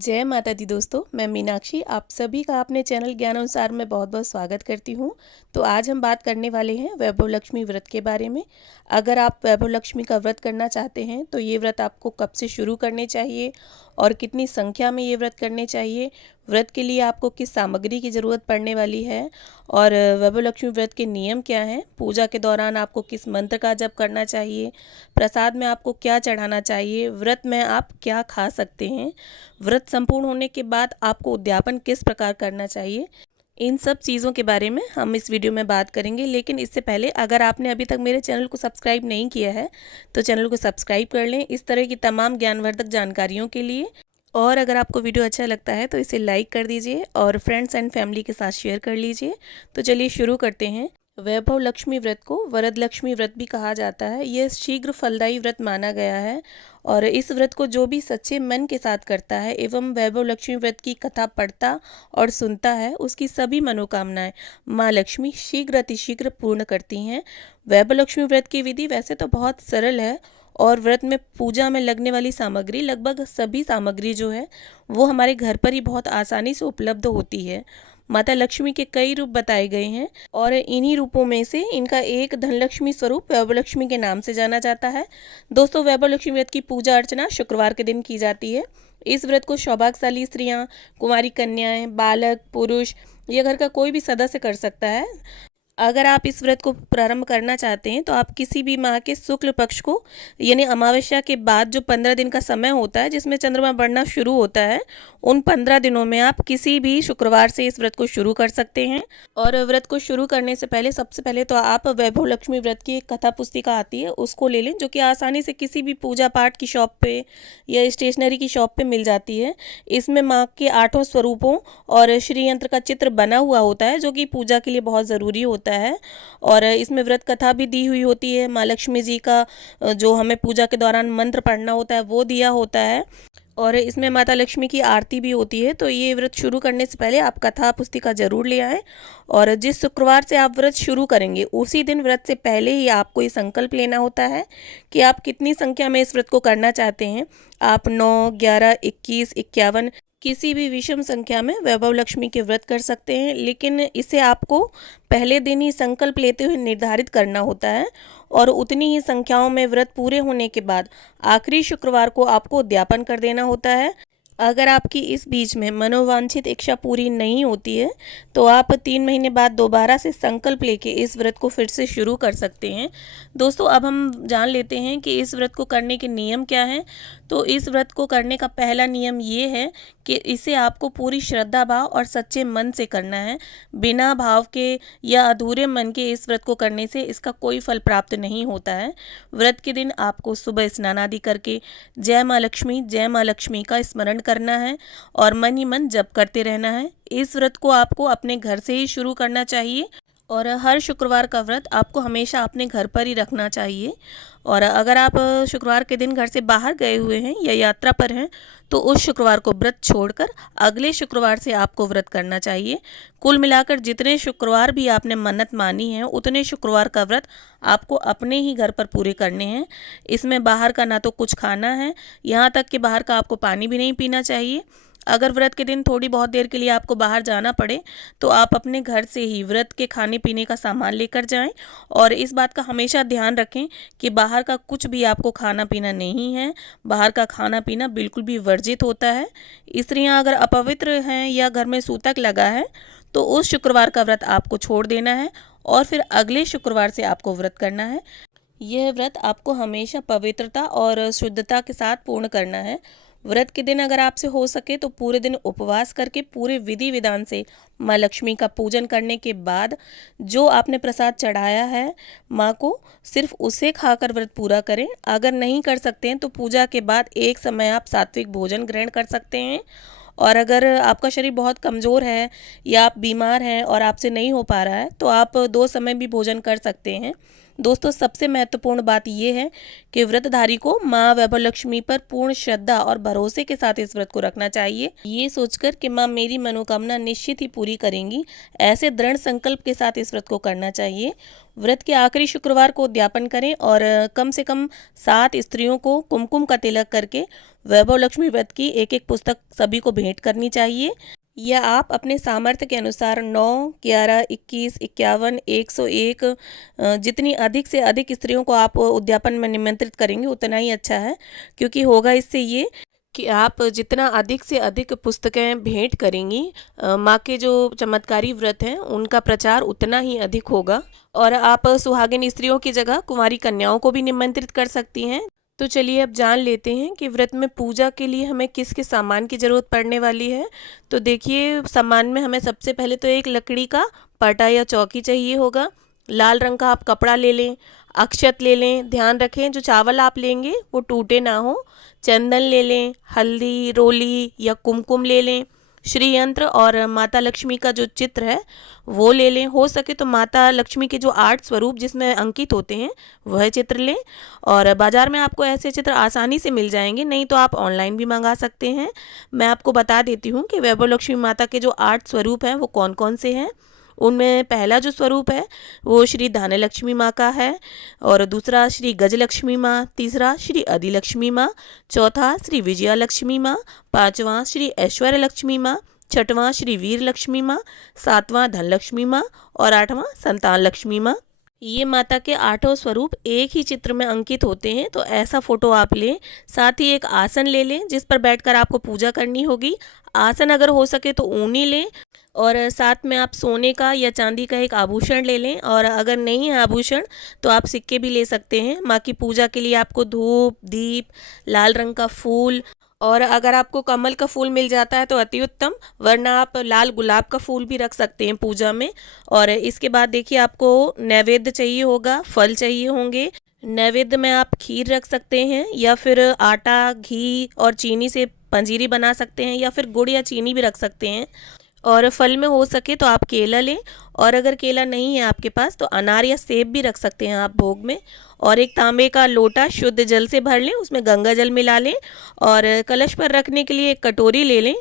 जय माता दी दोस्तों, मैं मीनाक्षी आप सभी का अपने चैनल ज्ञान अनुसार में बहुत बहुत स्वागत करती हूँ। तो आज हम बात करने वाले हैं वैभव लक्ष्मी व्रत के बारे में। अगर आप वैभव लक्ष्मी का व्रत करना चाहते हैं तो ये व्रत आपको कब से शुरू करने चाहिए और कितनी संख्या में ये व्रत करने चाहिए, व्रत के लिए आपको किस सामग्री की ज़रूरत पड़ने वाली है और वैभव लक्ष्मी व्रत के नियम क्या हैं, पूजा के दौरान आपको किस मंत्र का जप करना चाहिए, प्रसाद में आपको क्या चढ़ाना चाहिए, व्रत में आप क्या खा सकते हैं, व्रत संपूर्ण होने के बाद आपको उद्यापन किस प्रकार करना चाहिए, इन सब चीज़ों के बारे में हम इस वीडियो में बात करेंगे। लेकिन इससे पहले अगर आपने अभी तक मेरे चैनल को सब्सक्राइब नहीं किया है तो चैनल को सब्सक्राइब कर लें इस तरह की तमाम ज्ञानवर्धक जानकारियों के लिए। और अगर आपको वीडियो अच्छा लगता है तो इसे लाइक कर दीजिए और फ्रेंड्स एंड फैमिली के साथ शेयर कर लीजिए। तो चलिए शुरू करते हैं। वैभव लक्ष्मी व्रत को वरद लक्ष्मी व्रत भी कहा जाता है। यह शीघ्र फलदायी व्रत माना गया है और इस व्रत को जो भी सच्चे मन के साथ करता है एवं वैभव लक्ष्मी व्रत की कथा पढ़ता और सुनता है उसकी सभी मनोकामनाएं माँ लक्ष्मी शीघ्र अतिशीघ्र पूर्ण करती हैं। वैभव लक्ष्मी व्रत की विधि वैसे तो बहुत सरल है और व्रत में पूजा में लगने वाली सामग्री लगभग सभी सामग्री जो है वो हमारे घर पर ही बहुत आसानी से उपलब्ध होती है। माता लक्ष्मी के कई रूप बताए गए हैं और इन्हीं रूपों में से इनका एक धनलक्ष्मी स्वरूप वैभव लक्ष्मी के नाम से जाना जाता है। दोस्तों, वैभव लक्ष्मी व्रत की पूजा अर्चना शुक्रवार के दिन की जाती है। इस व्रत को सौभाग्यशाली स्त्रियां, कुंवारी कन्याएं, बालक, पुरुष या घर का कोई भी सदस्य कर सकता है। अगर आप इस व्रत को प्रारंभ करना चाहते हैं तो आप किसी भी माह के शुक्ल पक्ष को यानी अमावस्या के बाद जो 15 दिन का समय होता है जिसमें चंद्रमा बढ़ना शुरू होता है, उन 15 दिनों में आप किसी भी शुक्रवार से इस व्रत को शुरू कर सकते हैं। और व्रत को शुरू करने से पहले सबसे पहले तो आप वैभव लक्ष्मी व्रत की एक कथा पुस्तिका आती है उसको ले लें, जो कि आसानी से किसी भी पूजा पाठ की शॉप पे या स्टेशनरी की शॉप पे मिल जाती है। इसमें माँ के 8 स्वरूपों और श्री यंत्र का चित्र बना हुआ होता है जो कि पूजा के लिए बहुत ज़रूरी होता है। और इसमें व्रत कथा भी दी हुई होती है। माँ लक्ष्मी जी का जो हमें पूजा के दौरान मंत्र पढ़ना होता है वो दिया होता है और इसमें माता लक्ष्मी की आरती भी होती है। तो ये व्रत शुरू करने से पहले आप कथा पुस्तिका जरूर ले आएँ और जिस शुक्रवार से आप व्रत शुरू करेंगे उसी दिन व्रत से पहले ही आपको ये संकल्प लेना होता है कि आप कितनी संख्या में इस व्रत को करना चाहते हैं। आप 9, 11, 21, 51 किसी भी विषम संख्या में वैभव लक्ष्मी के व्रत कर सकते हैं, लेकिन इसे आपको पहले दिन ही संकल्प लेते हुए निर्धारित करना होता है और उतनी ही संख्याओं में व्रत पूरे होने के बाद आखिरी शुक्रवार को आपको उद्यापन कर देना होता है। अगर आपकी इस बीच में मनोवांछित इच्छा पूरी नहीं होती है तो आप 3 महीने बाद दोबारा से संकल्प लेके इस व्रत को फिर से शुरू कर सकते हैं। दोस्तों, अब हम जान लेते हैं कि इस व्रत को करने के नियम क्या हैं। तो इस व्रत को करने का पहला नियम ये है कि इसे आपको पूरी श्रद्धा भाव और सच्चे मन से करना है। बिना भाव के या अधूरे मन के इस व्रत को करने से इसका कोई फल प्राप्त नहीं होता है। व्रत के दिन आपको सुबह स्नान आदि करके जय माँ लक्ष्मी का स्मरण करना है और मन ही मन जप करते रहना है। इस व्रत को आपको अपने घर से ही शुरू करना चाहिए और हर शुक्रवार का व्रत आपको हमेशा अपने घर पर ही रखना चाहिए। और अगर आप शुक्रवार के दिन घर से बाहर गए हुए हैं या यात्रा पर हैं तो उस शुक्रवार को व्रत छोड़कर अगले शुक्रवार से आपको व्रत करना चाहिए। कुल मिलाकर जितने शुक्रवार भी आपने मन्नत मानी है उतने शुक्रवार का व्रत आपको अपने ही घर पर पूरे करने हैं। इसमें बाहर का ना तो कुछ खाना है, यहाँ तक कि बाहर का आपको पानी भी नहीं पीना चाहिए। अगर व्रत के दिन थोड़ी बहुत देर के लिए आपको बाहर जाना पड़े तो आप अपने घर से ही व्रत के खाने पीने का सामान लेकर जाएं और इस बात का हमेशा ध्यान रखें कि बाहर का कुछ भी आपको खाना पीना नहीं है। बाहर का खाना पीना बिल्कुल भी वर्जित होता है। स्त्रियां अगर अपवित्र हैं या घर में सूतक लगा है तो उस शुक्रवार का व्रत आपको छोड़ देना है और फिर अगले शुक्रवार से आपको व्रत करना है। यह व्रत आपको हमेशा पवित्रता और शुद्धता के साथ पूर्ण करना है। व्रत के दिन अगर आपसे हो सके तो पूरे दिन उपवास करके पूरे विधि विधान से माँ लक्ष्मी का पूजन करने के बाद जो आपने प्रसाद चढ़ाया है माँ को सिर्फ उसे खाकर व्रत पूरा करें। अगर नहीं कर सकते हैं तो पूजा के बाद एक समय आप सात्विक भोजन ग्रहण कर सकते हैं। और अगर आपका शरीर बहुत कमज़ोर है या आप बीमार हैं और आपसे नहीं हो पा रहा है तो आप 2 समय भी भोजन कर सकते हैं। दोस्तों सबसे महत्वपूर्ण बात ये है कि व्रतधारी को माँ वैभव लक्ष्मी पर पूर्ण श्रद्धा और भरोसे के साथ इस व्रत को रखना चाहिए, ये सोचकर कि माँ मेरी मनोकामना निश्चित ही पूरी करेंगी, ऐसे दृढ़ संकल्प के साथ इस व्रत को करना चाहिए। व्रत के आखिरी शुक्रवार को उद्यापन करें और कम से कम 7 स्त्रियों को कुमकुम का तिलक करके वैभव लक्ष्मी व्रत की एक एक पुस्तक सभी को भेंट करनी चाहिए, या आप अपने सामर्थ्य के अनुसार 9, 11, 21, 51, 101 जितनी अधिक से अधिक स्त्रियों को आप उद्यापन में निमंत्रित करेंगे उतना ही अच्छा है, क्योंकि होगा इससे ये कि आप जितना अधिक से अधिक पुस्तकें भेंट करेंगी, माँ के जो चमत्कारी व्रत हैं उनका प्रचार उतना ही अधिक होगा। और आप सुहागिन स्त्रियों की जगह कुंवारी कन्याओं को भी निमंत्रित कर सकती हैं। तो चलिए अब जान लेते हैं कि व्रत में पूजा के लिए हमें किस किस सामान की ज़रूरत पड़ने वाली है। तो देखिए, सामान में हमें सबसे पहले तो एक लकड़ी का पाटा या चौकी चाहिए होगा। लाल रंग का आप कपड़ा ले लें, अक्षत ले लें, ध्यान रखें जो चावल आप लेंगे वो टूटे ना हो। चंदन ले लें, हल्दी, रोली या कुमकुम ले लें, श्री यंत्र और माता लक्ष्मी का जो चित्र है वो ले लें। हो सके तो माता लक्ष्मी के जो 8 स्वरूप जिसमें अंकित होते हैं वह चित्र लें, और बाज़ार में आपको ऐसे चित्र आसानी से मिल जाएंगे, नहीं तो आप ऑनलाइन भी मंगा सकते हैं। मैं आपको बता देती हूँ कि वैभव लक्ष्मी माता के जो 8 स्वरूप हैं वो कौन कौन से हैं। उनमें पहला जो स्वरूप है वो श्री धनलक्ष्मी माँ का है, और दूसरा श्री गजलक्ष्मी माँ, तीसरा श्री अधिलक्ष्मी माँ, चौथा श्री विजया लक्ष्मी माँ, पांचवा श्री ऐश्वर्य लक्ष्मी माँ, छठवां श्री वीर लक्ष्मी माँ, सातवां धनलक्ष्मी माँ और आठवां संतान लक्ष्मी माँ। ये माता के 8 स्वरूप एक ही चित्र में अंकित होते हैं, तो ऐसा फोटो आप लें। साथ ही एक आसन ले लें जिस पर बैठकर आपको पूजा करनी होगी। आसन अगर हो सके तो ऊनी लें, और साथ में आप सोने का या चांदी का एक आभूषण ले लें, और अगर नहीं है आभूषण तो आप सिक्के भी ले सकते हैं। माँ की पूजा के लिए आपको धूप, दीप, लाल रंग का फूल, और अगर आपको कमल का फूल मिल जाता है तो अति उत्तम, वरना आप लाल गुलाब का फूल भी रख सकते हैं पूजा में। और इसके बाद देखिए, आपको नैवेद्य चाहिए होगा, फल चाहिए होंगे। नैवेद्य में आप खीर रख सकते हैं, या फिर आटा, घी और चीनी से पंजीरी बना सकते हैं, या फिर गुड़ या चीनी भी रख सकते हैं। और फल में हो सके तो आप केला लें, और अगर केला नहीं है आपके पास तो अनार या सेब भी रख सकते हैं आप भोग में। और एक तांबे का लोटा शुद्ध जल से भर लें, उसमें गंगा जल मिला लें, और कलश पर रखने के लिए एक कटोरी ले लें।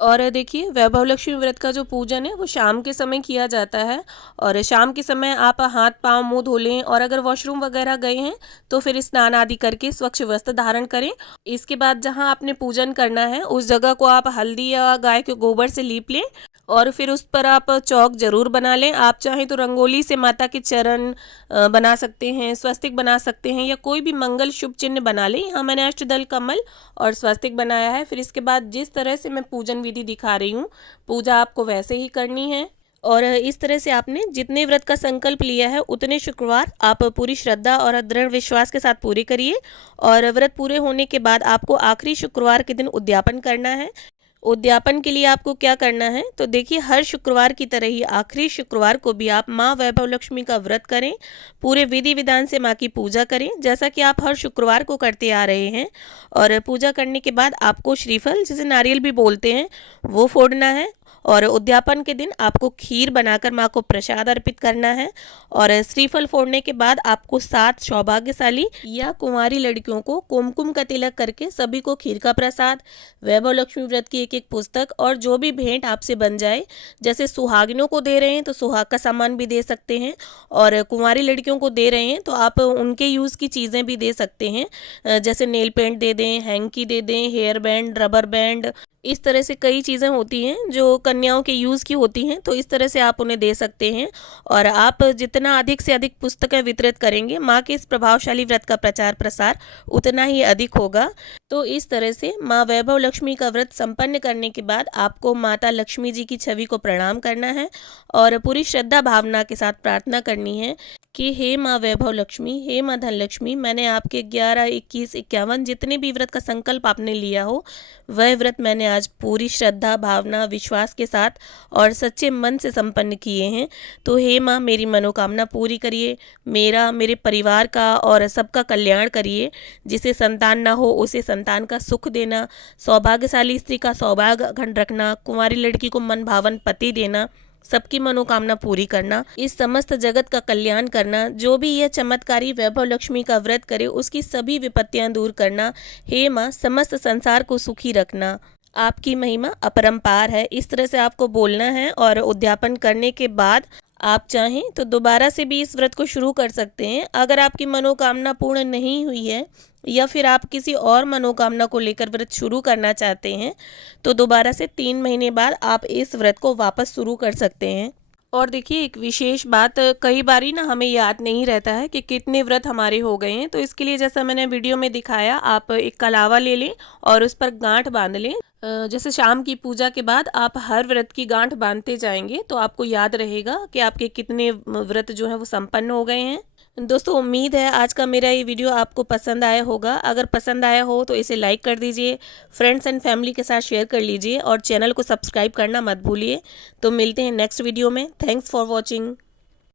और देखिए, वैभव लक्ष्मी व्रत का जो पूजन है वो शाम के समय किया जाता है, और शाम के समय आप हाथ पांव मुंह धो लें, और अगर वॉशरूम वगैरह गए हैं तो फिर स्नान आदि करके स्वच्छ वस्त्र धारण करें। इसके बाद जहां आपने पूजन करना है उस जगह को आप हल्दी या गाय के गोबर से लीप लें, और फिर उस पर आप चौक जरूर बना लें। आप चाहें तो रंगोली से माता के चरण बना सकते हैं, स्वस्तिक बना सकते हैं, या कोई भी मंगल शुभ चिन्ह बना लें। यहाँ मैंने अष्टदल कमल और स्वस्तिक बनाया है। फिर इसके बाद जिस तरह से मैं पूजन विधि दिखा रही हूँ, पूजा आपको वैसे ही करनी है। और इस तरह से आपने जितने व्रत का संकल्प लिया है उतने शुक्रवार आप पूरी श्रद्धा और दृढ़ विश्वास के साथ पूरे करिए। और व्रत पूरे होने के बाद आपको आखिरी शुक्रवार के दिन उद्यापन करना है। उद्यापन के लिए आपको क्या करना है, तो देखिए, हर शुक्रवार की तरह ही आखिरी शुक्रवार को भी आप माँ वैभव लक्ष्मी का व्रत करें, पूरे विधि विधान से माँ की पूजा करें जैसा कि आप हर शुक्रवार को करते आ रहे हैं। और पूजा करने के बाद आपको श्रीफल, जिसे नारियल भी बोलते हैं, वो फोड़ना है, और उद्यापन के दिन आपको खीर बनाकर माँ को प्रसाद अर्पित करना है। और श्रीफल फोड़ने के बाद आपको 7 सौभाग्यशाली या कुंवारी लड़कियों को कुमकुम का तिलक करके सभी को खीर का प्रसाद, वैभव लक्ष्मी व्रत की एक एक पुस्तक और जो भी भेंट आपसे बन जाए, जैसे सुहागिनों को दे रहे हैं तो सुहाग का सामान भी दे सकते हैं, और कुंवारी लड़कियों को दे रहे हैं तो आप उनके यूज़ की चीज़ें भी दे सकते हैं, जैसे नेल पेंट दे दें, हैंकी दे दें, हेयर बैंड, रबर बैंड, इस तरह से कई चीज़ें होती हैं जो कन्याओं के यूज़ की होती हैं, तो इस तरह से आप उन्हें दे सकते हैं। और आप जितना अधिक से अधिक पुस्तकें वितरित करेंगे, माँ के इस प्रभावशाली व्रत का प्रचार प्रसार उतना ही अधिक होगा। तो इस तरह से माँ वैभव लक्ष्मी का व्रत संपन्न करने के बाद आपको माता लक्ष्मी जी की छवि को प्रणाम करना है, और पूरी श्रद्धा भावना के साथ प्रार्थना करनी है कि हे माँ वैभव लक्ष्मी, हे माँ धनलक्ष्मी, मैंने आपके 11, 21, 51 जितने भी व्रत का संकल्प आपने लिया हो, वह व्रत मैंने आज पूरी श्रद्धा भावना विश्वास के साथ और सच्चे मन से संपन्न किए हैं। तो हे माँ, मेरी मनोकामना पूरी करिए, मेरा, मेरे परिवार का और सबका कल्याण करिए। जिसे संतान ना हो उसे संतान का सुख देना, सौभाग्यशाली स्त्री का सौभाग्य अखंड रखना, कुंवारी लड़की को मन भावन पति देना, सबकी मनोकामना पूरी करना, इस समस्त जगत का कल्याण करना, जो भी यह चमत्कारी वैभव लक्ष्मी का व्रत करे उसकी सभी विपत्तियां दूर करना, हे माँ समस्त संसार को सुखी रखना, आपकी महिमा अपरंपार है। इस तरह से आपको बोलना है और उद्यापन करने के बाद आप चाहें तो दोबारा से भी इस व्रत को शुरू कर सकते हैं। अगर आपकी मनोकामना पूर्ण नहीं हुई है या फिर आप किसी और मनोकामना को लेकर व्रत शुरू करना चाहते हैं तो दोबारा से 3 महीने बाद आप इस व्रत को वापस शुरू कर सकते हैं। और देखिए एक विशेष बात, कई बारी ना हमें याद नहीं रहता है कि कितने व्रत हमारे हो गए हैं, तो इसके लिए जैसा मैंने वीडियो में दिखाया, आप एक कलावा ले लें और उस पर गांठ बांध लें। जैसे शाम की पूजा के बाद आप हर व्रत की गांठ बांधते जाएंगे तो आपको याद रहेगा कि आपके कितने व्रत जो हैं वो संपन्न हो गए हैं। दोस्तों उम्मीद है आज का मेरा ये वीडियो आपको पसंद आया होगा। अगर पसंद आया हो तो इसे लाइक कर दीजिए, फ्रेंड्स एंड फैमिली के साथ शेयर कर लीजिए और चैनल को सब्सक्राइब करना मत भूलिए। तो मिलते हैं नेक्स्ट वीडियो में। Thanks for watching.